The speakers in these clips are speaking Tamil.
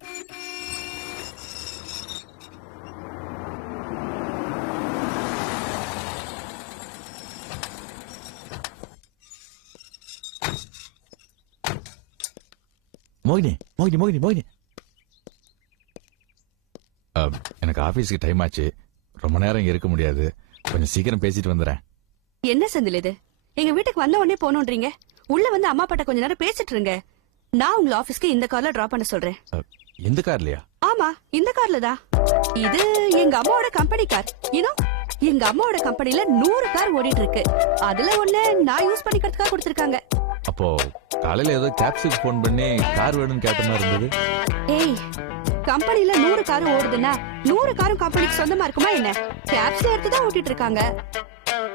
மோகினி மோகினி மோகினி மோகினி, எனக்கு ஆபீஸ்க்கு டைம் ஆச்சு. ரொம்ப நேரம் இருக்க முடியாது. கொஞ்சம் சீக்கிரம் பேசிட்டு வந்துடுறேன். என்ன செந்தில் இது? எங்க வீட்டுக்கு வந்த உடனே போனோன்றீங்க. உள்ள வந்து அம்மா பாட்ட கொஞ்ச நேரம் பேசிட்டு இருங்க. நான் உங்களை ஆபீஸ்க்கு இந்த கார்ல டிராப் பண்ண சொல்றேன். இந்த கார்லயா? ஆமா, இந்த கார்ல தான். இது எங்க அம்மாவோட கம்பெனி கார். எங்க அம்மாவோட கம்பெனில 100 கார் ஓடிட்டு இருக்கு. அதுல ஒண்ணு நான் யூஸ் பண்ணிக்கிறதுக்காக கொடுத்திருக்காங்க. அப்போ காலையில ஏதோ கேப்ஸுக்கு போன் பண்ணி கார் வேணும்னு கேட்ட மாதிரி இருந்தது. ஏய், கம்பெனில 100 கார் ஓடுதுன்னா 100 காரும் கம்பெனிக்கு சொந்தமா இருக்குமா என்ன? கேப்ஸ்ல எடுத்து தான் ஓட்டிட்டு இருக்காங்க.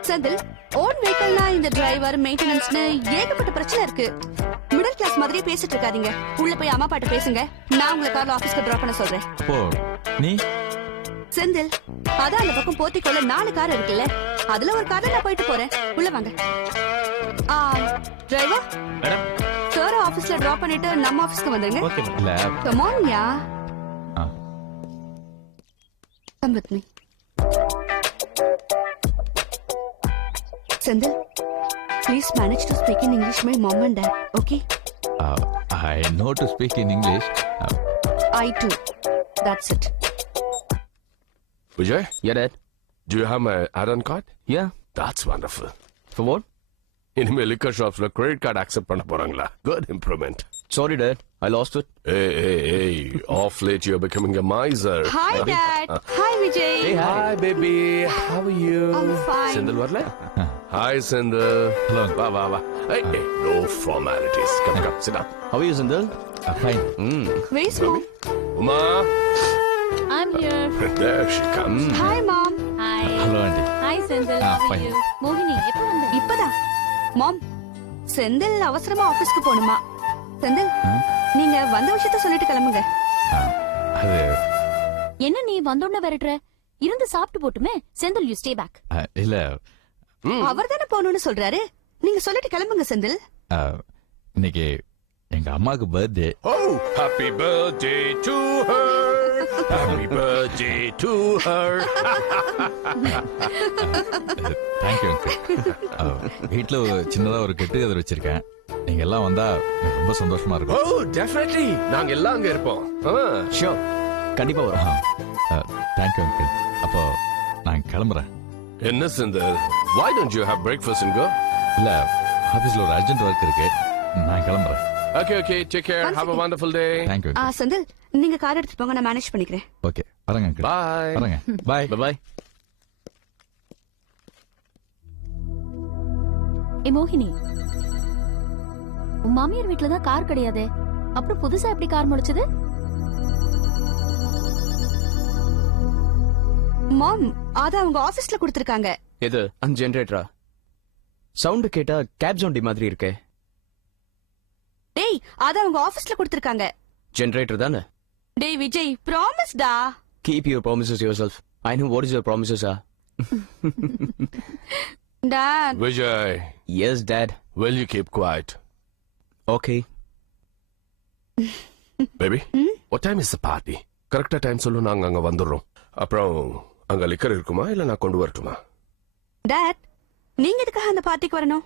செந்தில், ஓன் வெஹிக்கிள்னா இந்த டிரைவர் மெயின்டெனன்ஸ்னு ஏகப்பட்ட பிரச்சனை இருக்கு. மிடில் கிளாஸ் மாதிரியே பேசிட்டு இருக்காதீங்க. உள்ள போய் அம்மா பாட்டு பேசுங்க. நான் உங்களை கார்ல ஆபீஸ்க்கு டிராப் பண்ண சொல்றேன். ஓ, நீ செந்தில், அதான் அந்த பக்கம் போத்திக்கொள்ள 4 கார் இருக்குல்ல, அதுல ஒரு கார்ல நான் போயிட்டு போறேன். உள்ள வாங்க. டிரைவர், சார் ஆபீஸ்ல டிராப் பண்ணிட்டு நம்ம ஆபீஸ்க்கு வந்துருங்க. இல்ல, come on yeah. Come with me. Sendil, please manage to speak in English my mom and dad, okay? I know to speak in English. I too. That's it. Vijay? Yeah, Dad. Do you have my add-on card? Yeah. That's wonderful. For what? இனிமே liquor shopsல credit card accept பண்ண போறாங்களா? Good improvement. Sorry, Dad. I lost it. Hey. Off late you're becoming a miser. Hi, Dad. Hi, Vijay. Hey, Hi, baby. How are you? I'm fine. Sendil வரல? Hi, Sendil. Hello. Va. Hey, no formalities. Come, sit down. How are you, Sendil? fine. Where's mom? Uma. I'm here. There she comes. Hi, mom. Hi. Hello, auntie. Hi, Sendil. How are fine. you? Mohini, எப்போ வந்த? இப்பதான். மாம், செந்தில் அவசரமா ஆபீஸ்க்கு போணுமா? செந்தில், நீங்க வந்த விஷயத்த சொல்லிட்டு கிளம்புங்க. அது என்ன நீ வந்தோடனே விரட்டுற? இருந்து சாப்பிட்டு போட்டுமே. Senthil, you stay back. இல்ல, அவர் தானே போகணும்னு சொல்றாரு. நீங்க சொல்லிட்டு கிளம்புங்க செந்தில். இன்னைக்கு எங்க அம்மாக்கு birthday. Oh, happy birthday to her. Happy birthday to her. Thank you uncle. வீட்டுல சின்னதா ஒரு கெட் டுகெதர் வச்சிருக்கேன். நீங்க எல்லாம் வந்தா எனக்கு ரொம்ப சந்தோஷமா இருக்கும். Oh, definitely. நாங்க எல்லாம் அங்க இருப்போம். Sure. கண்டிப்பா வரோம். Thank you uncle. அப்போ நான் கிளம்புறேன். என்ன Senthil? Why don't you have breakfast and go? இல்ல, ஆபீஸ்ல ஒரு அர்ஜென்ட் ஒர்க் இருக்கு. நான் கிளம்புறேன். Okay, take care. Have a wonderful day. Thank you. Senthil, நீங்க கார் எடுத்துட்டு போங்க, நான் மேனேஜ் பண்ணிக்கிறேன். ஓகே, வரேங்க அங்கிள். Bye. வரேங்க. பாய். Bye-bye. ஏ மோகினி, உன் மாமியார் வீட்டுல தான் கார் கிடையாது. அப்புறம் புதுசா எப்படி கார் முடிச்சது? மாம், அத அவங்க ஆபீஸ்ல கொடுத்திருக்காங்க. எது? அந்த ஜெனரேட்டரா? சவுண்ட் கேட்டா கேப் ஜோண்டி மாதிரி இருக்கே. டேய், அத அவங்க ஆபீஸ்ல கொடுத்திருக்காங்க. ஜெனரேட்டர் தானே? டேய் விஜய், ப்ராமிஸ் டா. Keep your promises yourself. I know what is your promises are. Dot. Vijay, Yes, Dad. will you keep quiet? Okay. Baby, what time is the party? கரெக்டா டைம் சொல்லு, நாங்க அங்க வந்துடுறோம். அப்புறம் அங்க லிக்கர் இருக்குமா இல்ல நான் கொண்டு வரட்டுமா? டாட், நீங்க எதுக்காக அந்த பார்ட்டிக்கு வரணும்?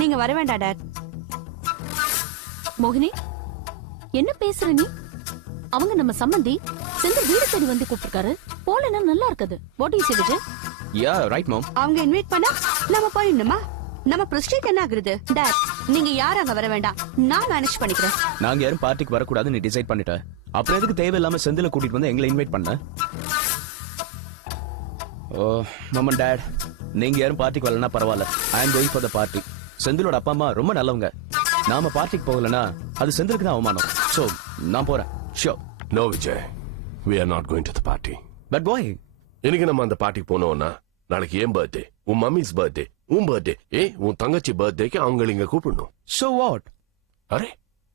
நீங்க வர வேண்டாம் டாட். மோகினி, என்ன பேசுற நீ? அவங்க நம்ம சம்பந்தி. செந்தில் வீடு தேடி வந்து கூப்பிட்டுருக்காரு. போலன்னா நல்லா இருக்காது. What do you say, Vijay? Yeah, right, Mom. அவங்க இன்வைட் பண்ணா நம்ம போயிடணுமா? நம்ம பிரஸ்டீஜ் என்ன ஆகுறது? டாட், நீங்க யாரும் அங்க வர வேண்டாம். நான் மேனேஜ் பண்ணிக்கிறேன். நாங்க யாரும் பார்ட்டிக்கு வரக்கூடாதுன்னு நீ டிசைட் பண்ணிட்ட. அப்புறம் எதுக்கு தேவையில்லாம செந்தில கூட்டிட்டு வந்து எங்களை இன்வைட் பண்ண? ஓ, மம் அண்ட் டாட், நீங்க யாரும் பார்ட்டிக்கு வரலன்னா பரவாயில்ல. I am going for the party. செந்திலோட அப்பா அம்மா ரொம்ப நல்லவங்க. நாம பார்ட்டிக்கு போகலன்னா அது செந்திலுக்கு தான் அவமானம். சோ நான் போறேன். Sure. No, Vijay. We are not going to the party. But boy, இன்னைக்கு நம்ம அந்த பார்ட்டிக்கு போனோம்னா நாளைக்கு ஏன் பர்த்டே, உன் மம்மிஸ் பர்த்டே, உன் பர்த்டே, உன் தங்கச்சி பர்த்டேக்கு அவங்க இங்க கூப்பிடணும். So what? அரே,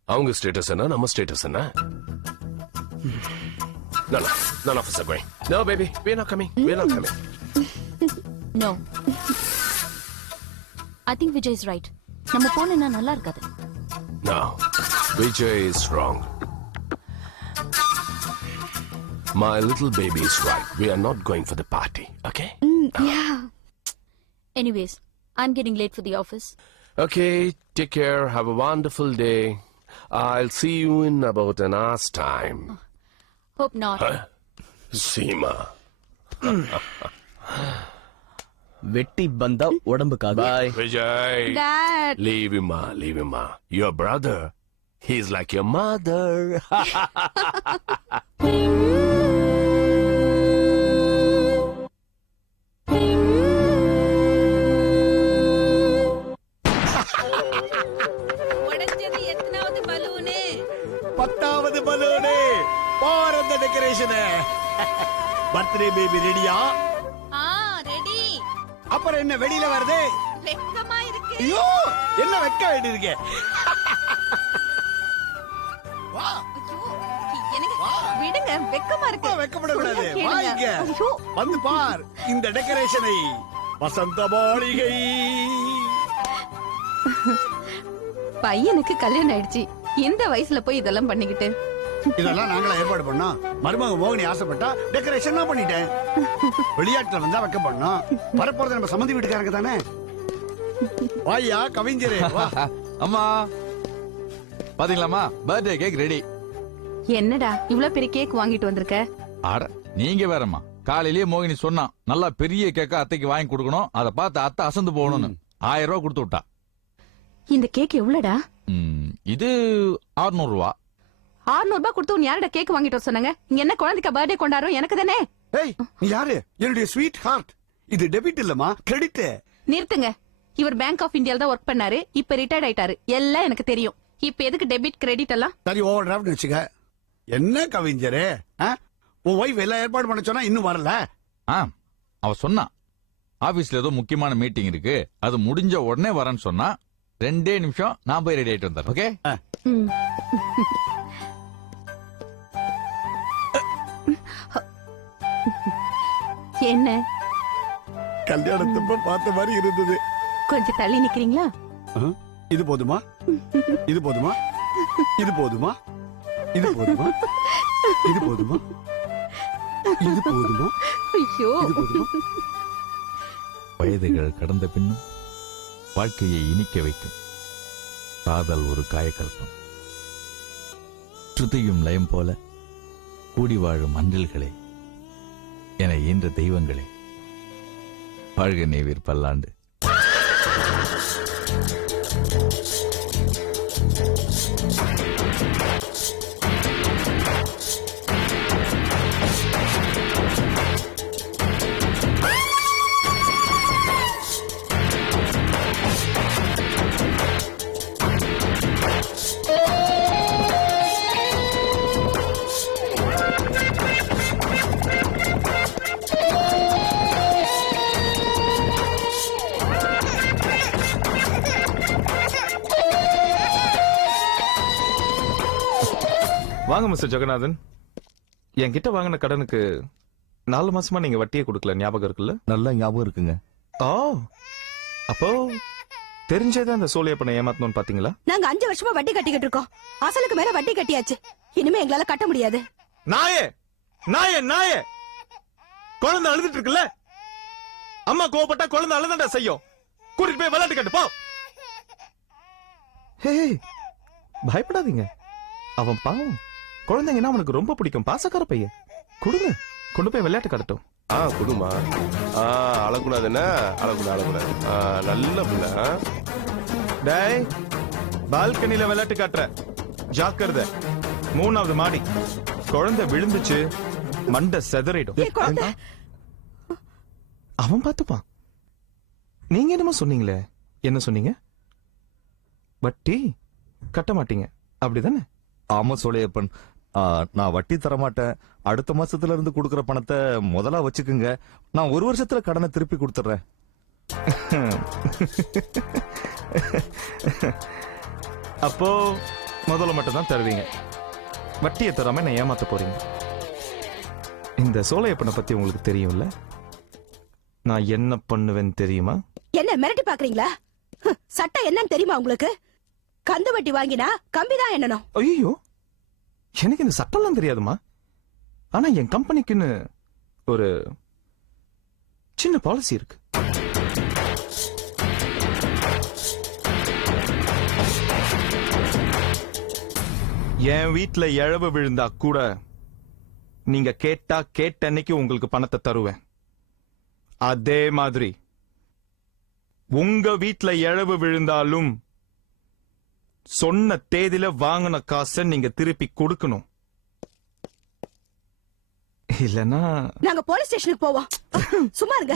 அவங்க ஸ்டேட்டஸ் என்ன, நம்ம ஸ்டேட்டஸ் என்ன? None of us are going. No, baby, we're not coming. We're not coming. No. I think Vijay is right. நம்ம போனா நல்லா இருக்காது. No, Vijay is wrong. My little baby is right. We are not going for the party, okay? Yeah. Anyways, I'm getting late for the office. Okay, take care. Have a wonderful day. I'll see you in about an hour's time. Hope not. Seema. வெட்டி பந்தா உடம்புக்காக பாய். Vijay. Dad. Leave him, ma. Leave him, ma. Your brother, he's like your mother. உடைஞ்சது எத்தனாவது பலூனு? 10வது பலூனு. பார் அந்த டெக்கரேஷன். பர்த்டே பேபி ரெடியா? ரெடி. அப்புறம் என்ன வெளியில வருது? வெக்கமா இருக்கு. ஐயோ, என்ன வெக்க வேண்டி இருக்கே? வா, எனக்கு விடுங்க, வெக்கமா இருக்கு. ரொம்ப வெக்கப்படக்கூடாது. சொல்ல வா கேளுங்க. இங்க. ஐயோ. வந்து பார் இந்த டெக்கரேஷனை. வசந்த மாளிகை. பையனுக்கு கல்யாணம் ஆயிடுச்சு. இந்த வயசுல போய் இதெல்லாம் பண்ணிக்கிட்டு. இதெல்லாம் நாங்களா ஏற்பாடு பண்ணோம். மருமக மோகினி ஆசைப்பட்டா டெக்கரேஷன் நான் பண்ணிட்டேன். வெளியாட்டுல வந்தா வைக்க பண்ணோம். வரப்போறது நம்ம சம்மந்தி வீட்டுக்காரங்க தானே. வாயா கவிஞரே வா. அம்மா பாத்தீங்களாம்மா, பர்த்டே கேக் ரெடி. என்னடா இவ்ளோ பெரிய கேக் வாங்கிட்டு வந்திருக்க? ஆட நீங்க வேறம்மா, காலையிலேயே மோகினி சொன்னா நல்லா பெரிய கேக்கா அத்தைக்கு வாங்கி கொடுக்கணும், அதை பார்த்து அத்தை அசந்து போகணும்னு 1000 ரூபாய் கொடுத்து விட்டா. இந்த கேக் எவ்வளவுடா? இது 600 ரூபா. 600 ரூபாய் கொடுத்து உன் யாரடா கேக் வாங்கிட்டு வர சொன்னாங்க? இங்க என்ன குழந்தைக்கு பர்த்டே கொண்டாடுறோம், எனக்கு தானே. ஏய் நீ யாரு? என்னுடைய ஸ்வீட் ஹார்ட். இது டெபிட் இல்லமா, கிரெடிட். நிறுத்துங்க. இவர் பேங்க் ஆஃப் இந்தியால தான் ஒர்க் பண்ணாரு, இப்ப ரிட்டையர்ட் ஆயிட்டாரு. எல்லாம் எனக்கு தெரியும். இப்ப எதுக்கு டெபிட் கிரெடிட் எல்லாம்? சரி ஓவர் டிராஃப்ட் வச்சுக்க. என்ன கவிஞரே, உன் ஒய்ஃப் எல்லாம் ஏற்பாடு பண்ண சொன்னா இன்னும் வரல. அவ சொன்னா ஆபீஸ்ல ஏதோ முக்கியமான மீட்டிங் இருக்கு, அது முடிஞ்ச உடனே வரேன்னு சொன்னா. 2 நிமிஷம் நான் போய் ரெடி ஆயிட்டு வந்தேன். ஓகே ம். என்ன கல்யாணத்தப்ப பார்த்த மாதிரி இருந்தது. கொஞ்சம் தள்ளி நிக்கிறீங்களா? இது போதுமா? இது போதுமா? இது போதுமா? இது போதுமா? இது போதுமா? இது போதுமா? ஐயோ. இது போதுமா? வயதுகள் கடந்த பின்னும் வாழ்க்கையை இனிக்க வைக்கும் காதல் ஒரு காயக்கல்பம். ஸ்ருதியும் லயம் போல கூடி வாழும் அன்றில்களே, என ஈன்ற தெய்வங்களே, வாழ்க நீவீர் பல்லாண்டு. வாங்க மிஸ்டர் ஜெகநாதன். என்கிட்ட வாங்கின கடனுக்கு 4 மாசமா நீங்க வட்டியை கொடுக்கல, ஞாபகம் இருக்குல்ல? நல்ல ஞாபகம் இருக்குங்க. ஓ, அப்போ தெரிஞ்சேதான் அந்த சோழியப்பனை ஏமாத்தணும்னு பாத்தீங்களா? நாங்க 5 வருஷமா வட்டி கட்டிக்கிட்டு இருக்கோம். அசலுக்கு மேல வட்டி கட்டியாச்சு. இனிமே எங்களால கட்ட முடியாது. நாயே நாயே நாயே, குழந்தை அழுதுட்டு இருக்குல்ல, அம்மா கோவப்பட்டா குழந்தை அழுதாண்டா செய்யும். கூட்டிட்டு போய் விளையாட்டு கட்டு போ. ஹே, பயப்படாதீங்க, அவன் பாவம். குழந்தைங்கன்னா அவனுக்கு ரொம்ப பிடிக்கும், பாசக்கார பையன். கொடுங்க, கொண்டு போய் விளையாட்டு காட்டட்டும். குடுமா. அழக்கூடாதுன்னா அழக்கூடாது. நல்ல பிள்ளை. டேய், பால்கனில விளையாட்டு காட்டுற, ஜாக்கிரதை. 3வது மாடி. குழந்தை விழுந்துச்சு, மண்டை செதறிடும். அவன் பாத்துப்பான். நீங்க என்னமோ சொன்னீங்களே, என்ன சொன்னீங்க? வட்டி கட்ட மாட்டீங்க, அப்படிதானே? ஆமா சோழையப்பன், நான் வட்டி தர மாட்டேன். அடுத்த மாசத்துல இருந்து கொடுக்கற பணத்தை முதலா வச்சுக்குங்க. நான் 1 வருஷத்துல கடனை திருப்பி கொடுத்துறேன். அப்போ முதல்ல மட்டும் தான் தருவீங்க, வட்டியை தராம என்ன ஏமாத்த போறீங்க. இந்த சோழையப்பனை பத்தி உங்களுக்கு தெரியும்ல, நான் என்ன பண்ணுவேன்னு தெரியுமா? என்ன மிரட்டி பாக்குறீங்களா? சட்டம் என்னன்னு தெரியுமா உங்களுக்கு? கந்து வட்டி வாங்கினா கம்பிதான் என்னணும். ஐயோ, எனக்கு இந்த சட்டம்லாம் தெரியாதுமா. ஆனா என் கம்பெனிக்குன்னு ஒரு சின்ன பாலிசி இருக்கு. என் வீட்ல இழவு விழுந்தா கூட நீங்க கேட்டா கேட்ட அன்னைக்கு உங்களுக்கு பணத்தை தருவேன். அதே மாதிரி உங்க வீட்ல இழவு விழுந்தாலும் சொன்ன தேதியில வாங்கின காசை நீங்க திருப்பி கொடுக்கணும். இல்லனா நாங்க போலீஸ் ஸ்டேஷனுக்கு போவோம். சும்மா இருங்க.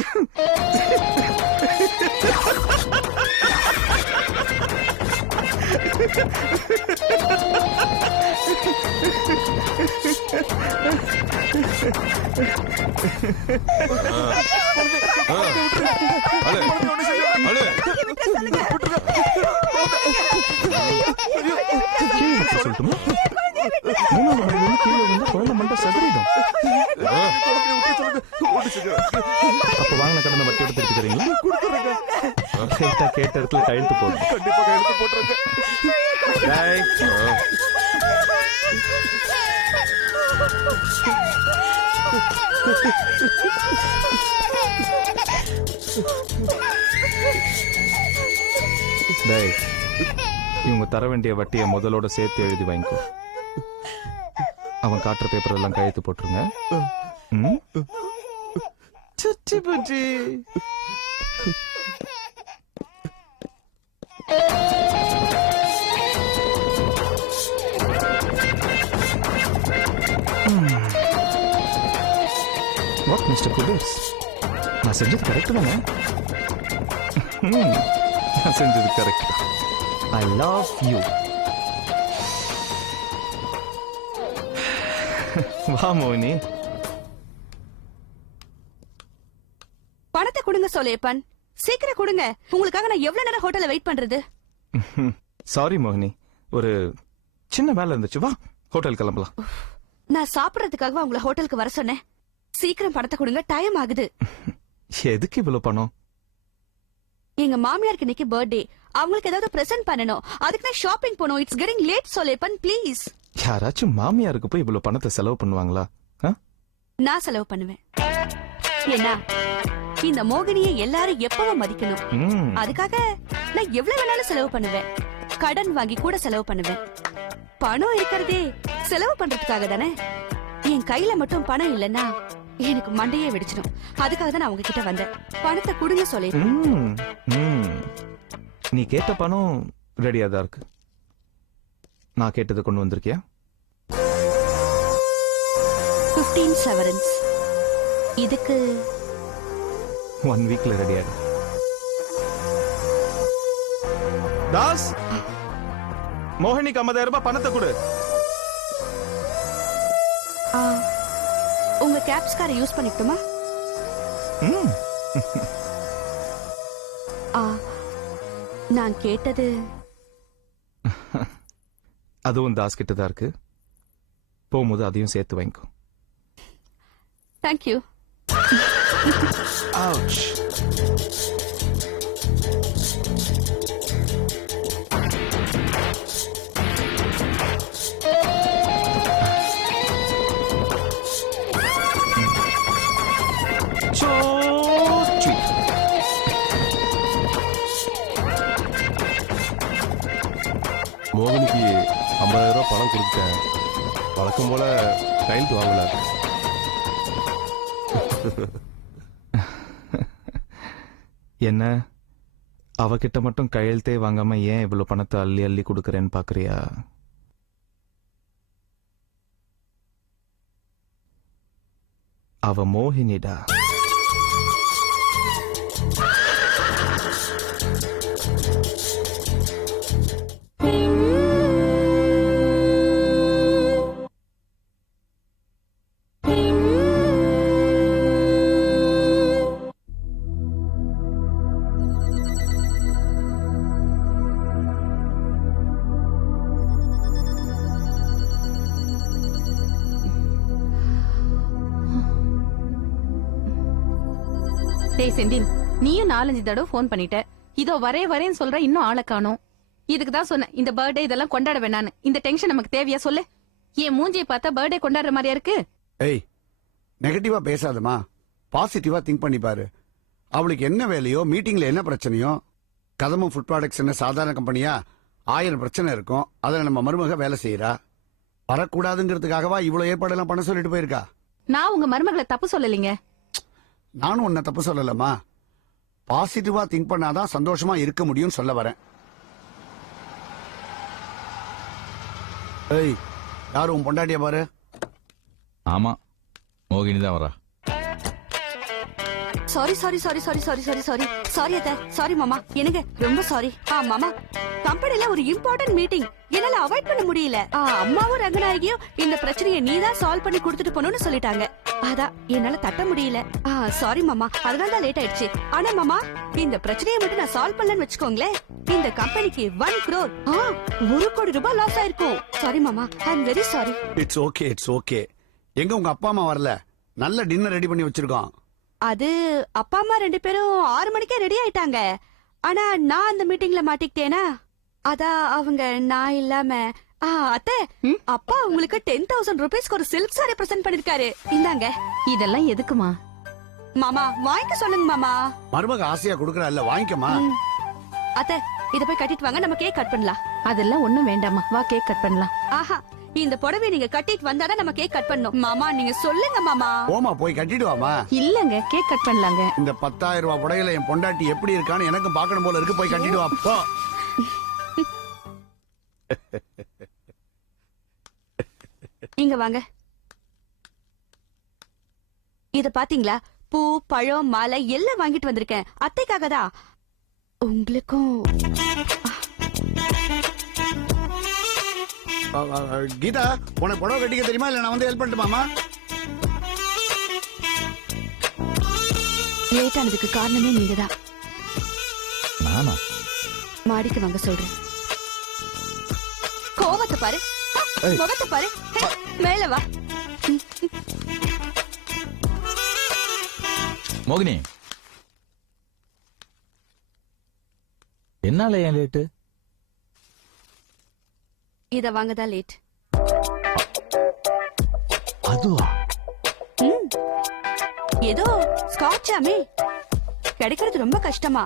சொல்லட்டுமா? மூணாவது மணி கீழே வந்து குழந்தை மண்டை சதுரிடும். அப்ப வாங்கின கடனை வட்டி எடுத்து எடுத்துக்கிறீங்களா? கேட்டா கேட்ட இடத்துல கையெழுத்து போடுங்க. கண்டிப்பா கையெழுத்து போட்டுருங்க. டேய், இவங்க தர வேண்டிய வட்டியை முதலோட சேர்த்து எழுதி வாங்கிக்கோ. அவன் காட்டுற பேப்பர் எல்லாம் கையெழுத்து போட்டுருங்க. சுச்சி புச்சி. வாட் மிஸ்டர் குபேர்ஸ், நான் செஞ்சது கரெக்ட் தானே? நான் செஞ்சது கரெக்ட். I love you. வா மோகினி. பணத்தை கொடுங்க சோலையப்பன், சீக்கிரம் கொடுங்க. உங்களுக்காக நான் எவ்வளவு நேரம் ஹோட்டல்ல வெயிட் பண்றது? சாரி மோகினி, ஒரு சின்ன வேலை இருந்துச்சு. வா ஹோட்டல் கிளம்பலாம். நான் சாப்பிடறதுக்காக உங்களை ஹோட்டலுக்கு வர சொன்னேன். சீக்கிரம் பணத்தை கொடுங்க, டைம் ஆகுது. எதுக்கு இவ்வளவு பணம்? எங்க மாமியாருக்கு இன்னைக்கு பர்த்டே, அவங்களுக்கு ஏதாவது பிரசன்ட் பண்ணணும். அதுக்கு நான் ஷாப்பிங் போகணும். It's getting late Solaiyappan, please. யாராச்சும் மாமியாருக்கு போய் இவ்வளவு பணத்தை செலவு பண்ணுவாங்களா? நான் செலவு பண்ணுவேன். ஏன்னா இந்த மோகினியை எல்லாரும் எப்பவும் மதிக்கணும். அதுக்காக நான் எவ்வளவு வேணாலும் செலவு பண்ணுவேன். கடன் வாங்கி கூட செலவு பண்ணுவேன். பணம் இருக்கிறதே செலவு பண்றதுக்காக தானே. என் கையில மட்டும் பணம் இல்லைன்னா எனக்கு மண்டையே வெடிச்சிடும். அதுக்காக தான் நான் உங்ககிட்ட வந்தேன். பணத்தை கொடுங்க சொல்லி. நீ கேட்ட பணம் ரெடியா தான் இருக்கு. நான் கேட்டதை கொண்டு வந்திருக்கியா? 15 severance. இதுக்கு 1 வீக்ல ரெடி ஆகும். தாஸ், மோகினிக்கு 50,000 ரூபாய் பணத்தை கொடு. உங்க கேப்ஸ் காரை யூஸ் பண்ணிட்டுமா? நான் கேட்டது அதுவும் தாஸ் கிட்ட தான் இருக்கு. போகும்போது அதையும் சேர்த்து வாங்கிக்கோ. தேங்க்யூ. மோகனுக்கு 50,000 ரூபாய் பணம் கொடுத்தேன். வழக்கம் போல கையெழுத்து வாங்கல. என்ன, அவகிட்ட மட்டும் கையெழுத்தே வாங்காம ஏன் இவ்வளவு பணத்தை அள்ளி அள்ளி கொடுக்கறேன்னு பாக்குறியா? அவ மோகினிடா. டேய் செந்தில், நீயும் 4-5 தடவை போன் பண்ணிட்ட. இதோ வரேன்னு சொல்ற, இன்னும் ஆளை காணோம். இதுக்கு தான் சொன்னேன், இந்த பர்த்டே இதெல்லாம் கொண்டாட வேணான்னு. இந்த டென்ஷன் நமக்கு தேவையா சொல்லு? என் மூஞ்சியை பார்த்தா பர்த்டே கொண்டாடுற மாதிரியா இருக்கு? ஏய் நெகட்டிவா பேசாதமா, பாசிட்டிவா திங்க் பண்ணி பாரு. அவளுக்கு என்ன வேலையோ, மீட்டிங்ல என்ன பிரச்சனையோ, கதமும் ஃபுட் ப்ராடக்ட்ஸ் என்ன சாதாரண கம்பெனியா? 1000 பிரச்சனை இருக்கும். அதுல நம்ம மருமக வேலை செய்யறா. வரக்கூடாதுங்கிறதுக்காகவா இவ்வளவு ஏற்பாடெல்லாம் பண்ண சொல்லிட்டு போயிருக்கா? நான் உங்க மருமகளை தப்பு சொல்லலைங்க. நானும் உன்னை தப்பு சொல்லலம்மா. பாசிட்டிவா திங்க் பண்ணாதான் சந்தோஷமா இருக்க முடியும்னு சொல்ல வரேன். ஏய், யாரும் உன் பொண்டாட்டிய பாரு. ஆமா, மோகினி தான் வரா. Sorry sorry sorry sorry sorry sorry sorry sorry அத்தை, சாரி மாமா. எனக்கு ரொம்ப சாரி. மாமா, கம்பெனில ஒரு இம்பார்ட்டன்ட் மீட்டிங், என்னால அவாய்ட் பண்ண முடியல. அம்மாவும் ரங்கநாயகியும் இந்த பிரச்சனையை நீதான் சால்வ் பண்ணி கொடுத்துட்டு போகணும்னு சொல்லிட்டாங்க. அதான் என்னால தட்ட முடியல. சாரி மாமா, அதனால தான் லேட் ஆயிடுச்சு. ஆனா மாமா, இந்த பிரச்சனையை மட்டும் நான் சால்வ் பண்ணலன்னு வச்சுக்கோங்களேன், இந்த கம்பெனிக்கு 1 crore, 1 கோடி ரூபாய் லாஸ் ஆயிருக்கும். சாரி மாமா, I am very sorry. It's okay, it's okay. எங்க உங்க அப்பா அம்மா வரல? நல்ல டின்னர் ரெடி பண்ணி வச்சிருக்கோம். அது அப்பா அம்மா 2 பேரும் 6 மணிக்கே ரெடி ஆயிட்டாங்க. ஆனா நான் அந்த மீட்டிங்ல மாட்டிக்கிட்டேனா, அதான் அவங்க நான் இல்லாம. அத்தை, அப்பா உங்களுக்கு 10,000 ரூபீஸ்க்கு ஒரு சில்க் சாரி பிரசன்ட் பண்ணிருக்காரு. இந்தாங்க. இதெல்லாம் எதுக்குமா? மாமா வாங்கிக்க சொல்லுங்க மாமா. மருமக ஆசையா கொடுக்கறா இல்ல, வாங்கிக்கமா. அத்தை, இத போய் கட்டிட்டு வாங்க, நம்ம கேக் கட் பண்ணலாம். அதெல்லாம் ஒண்ணும் வேண்டாமா, வா கேக் கட் பண்ணலாம். ஆஹா, இந்த புடவை நீங்க கட்டிட்டு வந்தாதான் நம்ம கேக் கட் பண்ணணும். மாமா நீங்க சொல்லுங்க மாமா. ஓமா போய் கட்டிட்டு வாமா. இல்லங்க, கேக் கட் பண்ணலாங்க. இந்த 10,000 ரூபாய் புடவையில என் பொண்டாட்டி எப்படி இருக்கான்னு எனக்கும் பார்க்கணும் போல இருக்கு. போய் கட்டிட்டு வா போ. இங்க வாங்க. இத பாத்தீங்களா? பூ, பழம், மாலை எல்லாம் வாங்கிட்டு வந்திருக்கேன். அத்தைக்காக தான். உங்களுக்கும். கீதா, உனக்கு புடவை கட்டிக்க தெரியுமா? இல்ல நான் வந்து ஹெல்ப் பண்ணட்டுமாமா? லேட் ஆனதுக்கு காரணமே நீங்கதான். நானா? மாடிக்கு வாங்க சொல்றேன். கோவத்தை பாரு, முகத்தை பாரு. மேல வா. மோகினி, என்னால ஏன் லேட்டு? இத வாங்கதான் லேட். அதுவா? ஏதோ ஸ்காட்சாமே கிடைக்கிறது ரொம்ப கஷ்டமா.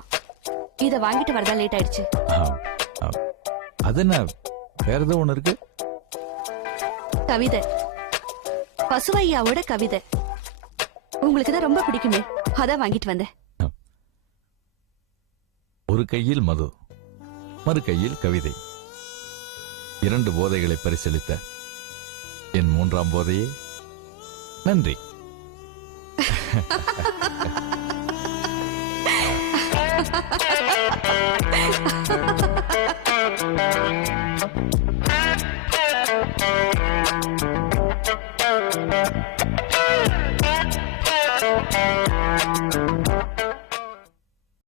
இத வாங்கிட்டு வரதா லேட் ஆயிடுச்சு. அது என்ன, வேற ஏதோ ஒண்ணு இருக்கு? கவிதை, பசுவையாவோட கவிதை. உங்களுக்கு தான் ரொம்ப பிடிக்குமே, அதான் வாங்கிட்டு வந்தேன். ஒரு கையில் மது, மறு கையில் கவிதை. 2 போதைகளை பரிசீலித்த என் 3ஆம் போதையே நன்றி.